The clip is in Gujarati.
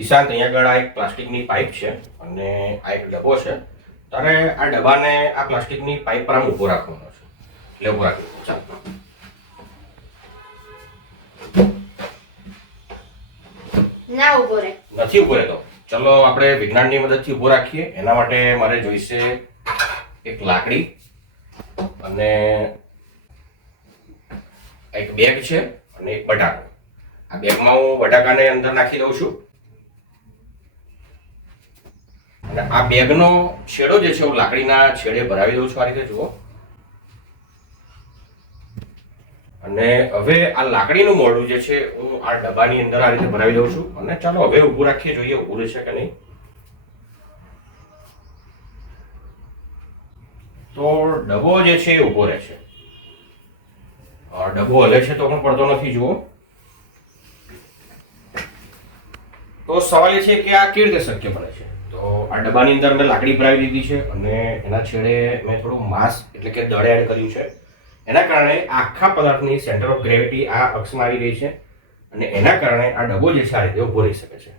ઈશાંત, અહીંયા આગળ આ એક પ્લાસ્ટિકની પાઇપ છે અને આ એક ડબ્બો છે. તારે આ ડબ્બાને આ પ્લાસ્ટિકની પાઇપ પર આમ ઊભો રાખવાનો છે. એટલે ઊભો રાખી ચાલો. ના ઊભો રહે. નથી ઊભો રહેતો. ચલો આપણે વિજ્ઞાનની મદદથી ઊભો રાખીએ. એના માટે મારે જોઈશે એક લાકડી અને એક બેગ છે અને એક બટાકો. આ બેગમાં હું બટાકાને અંદર નાખી દઉં છું અને આ બેગનો છેડો જે છે હું લાકડીના છેડે ભરાવી દઉં છું. આ રીતે જુઓ. અને હવે આ લાકડીનું મોઢું જે છે હું આ ડબ્બાની અંદર આ રીતે ભરાવી દઉં છું અને ચાલો હવે ઊભું રાખીએ, જોઈએ ઊભું રહેશે કે નહીં. તો ડબ્બો જે છે એ ઊભો રહેશે. ડબ્બો હલે છે તો પણ પડતો નથી. જુઓ. તો સવાલ એ છે કે આ કેવી રીતે શક્ય બને છે. તો આ ડબ્બાની અંદર મેં લાકડી ભરાવી દીધી છે અને એના છેડે મેં થોડું માંસ એટલે કે દળ એડ કર્યું છે. એના કારણે આખા પદાર્થની સેન્ટર ઓફ ગ્રેવિટી આ અક્ષમાં આવી રહી છે અને એના કારણે આ ડબ્બો જે છે આ રીતે ઊભો રહી શકે છે.